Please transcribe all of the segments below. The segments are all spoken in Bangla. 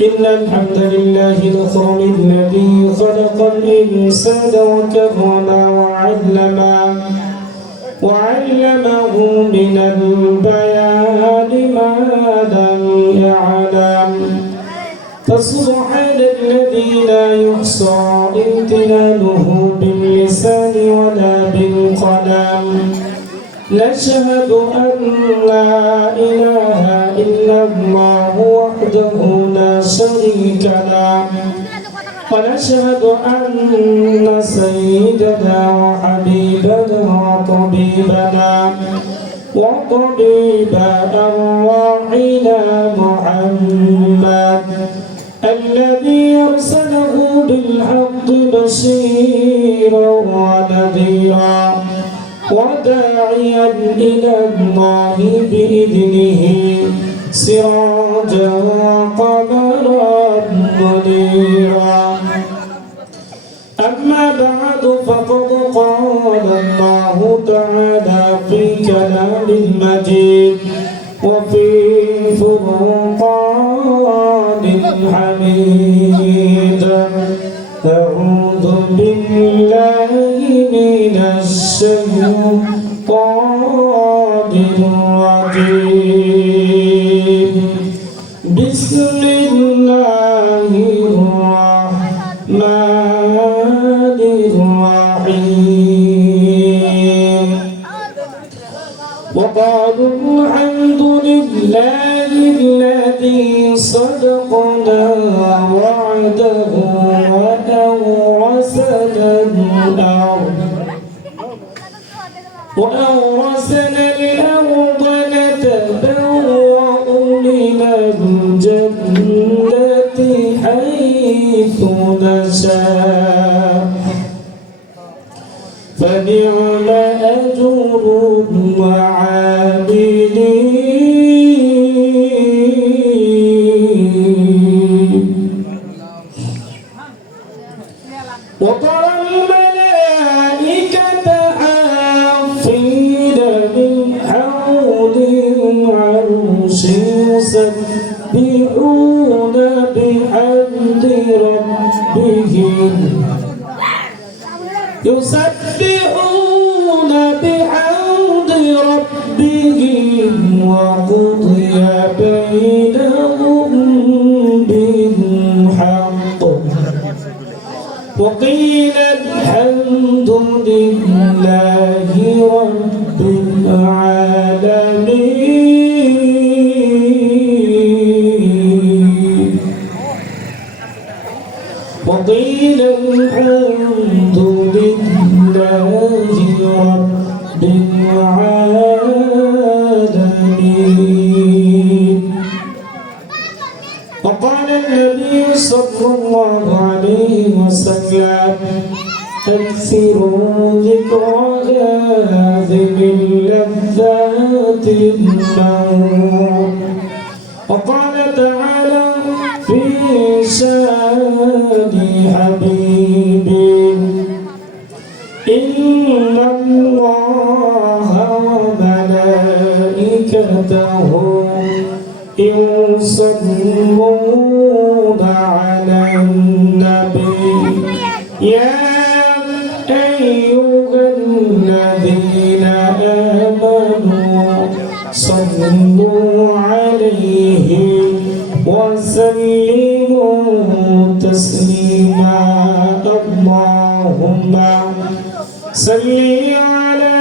إن الحمد لله الأكرم الذي خلق الإنسان وكرمه وعلمه من البيان ما لم يعلم فسبحان الذي لا يحصى امتنانه باللسان ولا بالقلم نشهد أن لا إله إلا الله وحده لا شريك له ونشهد أن سيدنا وحبيبنا وطبيب أرواحنا محمد الذي أرسله بالحق بشيرا ونذيرا وداعيا إلى الله بإذنه سراجا وقمرا منيرا أما بعد فقد قال الله تعالى في كلام المجيد وفي فرقان الحميد أعوذ بالله من الشيطان الرجيم بسم الله الرحمن الرحيم وقالوا الحمد لله الذي صدقنا وعده وأورثنا الأرض نتبوأ من الجنة حيث نشاء فنعم أجر العاملين وترى الملائكة حافين من حول العرش يسبحون بحمد ربهم وقضي بينهم بالحق وقيل الحمد لله رب العالمين وقيل الحمد لله رب العالمين وقال النبي صلى الله عليه وسلم أكثروا ذكر هذه اللذات الموت وقال تعالى في شان حبيبي إن الله وملائكته يصلون على النبي يا أيها الذين آمنوا صلوا عليه وسلموا تسليما اللهم صل على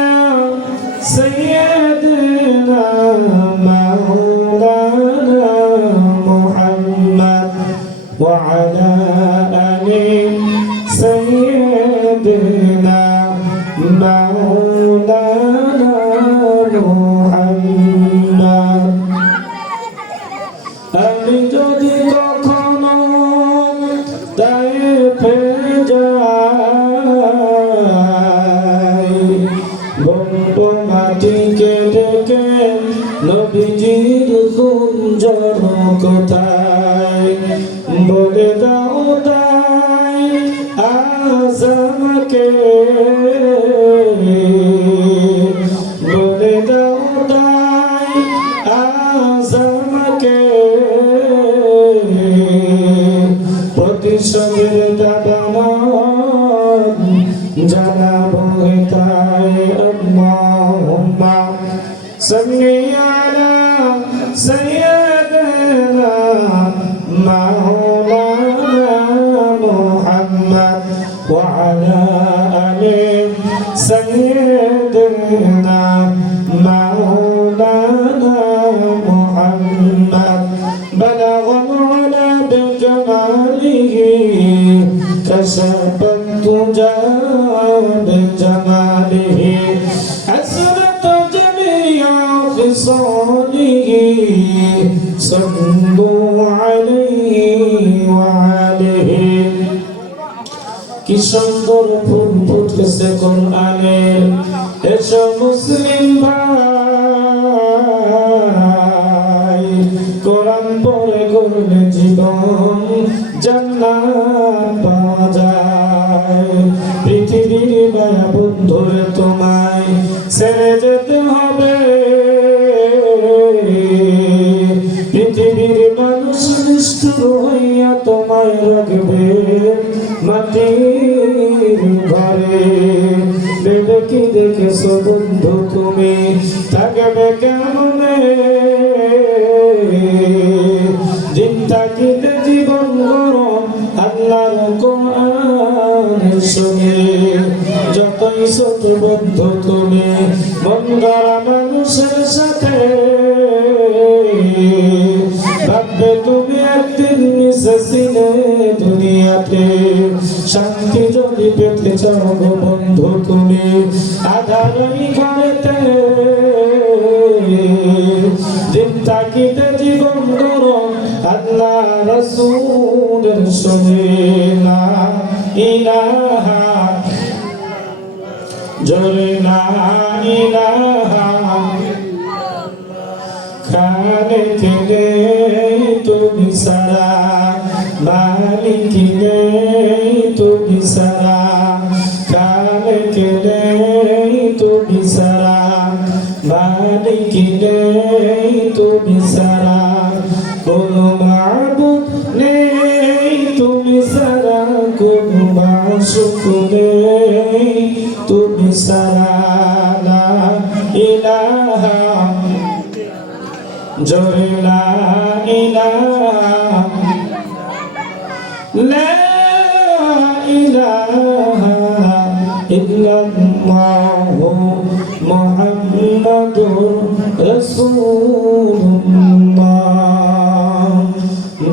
سيدنا مولانا محمد وعلى آل سيدنا مولانا محمد আমি যদি কখনো তাইফে যাই বন্ধু মাটিকে ডেকে নবীজির গুঞ্জন কোথায় বলে দাও তাই আজ আমাকে বলে দাও তাই আজ আমাকে প্রতিশোধের দাবানল জানাবো তাই আল্লাহুম্মা সাল্লি আলা সাইয়্যিদিনা মাওলানা মুহাম্মদ ওয়া আলা আলি সাইয়্যিদিনা مولانا محمد بلغ العلا بجماله كشف الدجى بجماله حسنت جميع خصاله صلوا عليه وعليه কি সুন্দর ফুল ফুটেছে কোরআনের এসব মুসলিম ভাই কোরআন পড়ে করলে জীবন জান্নাত পাওয়া যায় পৃথিবীর মায়া বন্ধুরে তোমায় ছেড়ে যেতে হবে পৃথিবীর মানুষ নিষ্ঠুর হইয়া তোমায় রাখবে মাটির ঘরে ভেবে কি দেখেছো বন্ধু তুমি থাকবে কেমনে দিন থাকিতে জীবন গড়ো আল্লাহর কোরআনের সঙ্গে যতই ছোট বন্ধু তুমি মন গড়া মানুষের সাথে ভাববে তুমি একদিন মিশেছিলে দুনিয়াতে শান্তি যদি পেতে চাও গো বন্ধু তুমি আধারই ঘরেতে দিন থাকিতে জীবন করো আল্লাহ রাসূলের সঙ্গে লা ইলাহা জোরে লা ইলাহা খালিক নেই তুমি সারা মালিক নেই তুমি সারা খালিক নেই তুমি সারা মালিক নেই তুমি সারা কোনো মাবুদ নেই তুমি সারা কোনো মাশুক নেই তুমি সারা লা ইলাহা জোরে লা ইলাহা লা ইলাহা ইল্লাল্লাহু মুহাম্মাদুর রাসূলুল্লাহ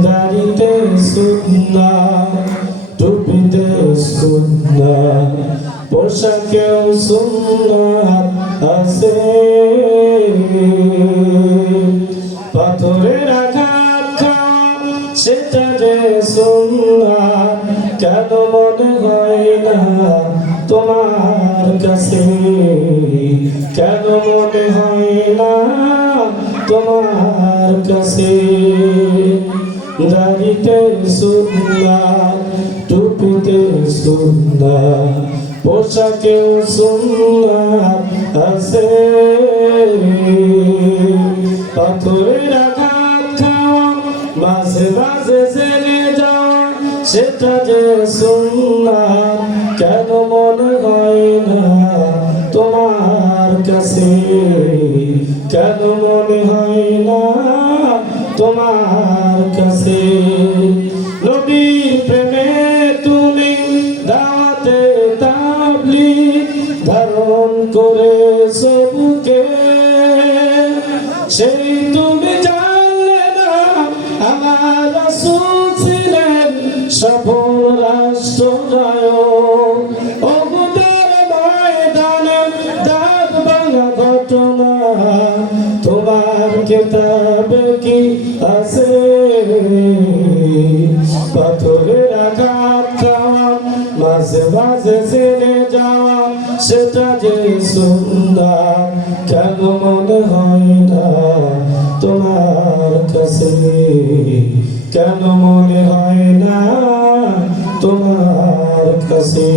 দাড়িতে সুন্নাহ টুপিতে সুন্নাহ পোশাকেও সুন্নাত আছে পাথরের আঘাত খাওয়া সেটা যে সুন্নাত কেন মনে হয় না তোমার কাছে কেন মনে হয় না তোমার কাছে দাড়িতে সুন্নাত টুপিতে সুন্নাত পোশাকেও সুন্নাত আছে পাথরের আঘাত খাওয়া মাঝে মাঝে জেনে যাওয়া সেটা যে সুন্নাত কেন মনে হয় না তোমার কাছে কেন মনে হয় না তোমার কাছে নবীর প্রেমে তুমি দাওয়াতে তাবলীগ ধারণ করেছো বুকে সেই তুমি জানলে না আমার রাসূল ছিলেন সফল রাষ্ট্রনায়ক ওহুদের ময়দানে দাগ ভাঙা ঘটনা তোমার কিতাবে কি আছে পাথরের আঘাত খাওয়া মাঝে মাঝে জেনে যাওয়া সেটা যে সুন্নাত কেন মনে হয় না তোমার কাছে কেন মনে হয় না তোমার কাছে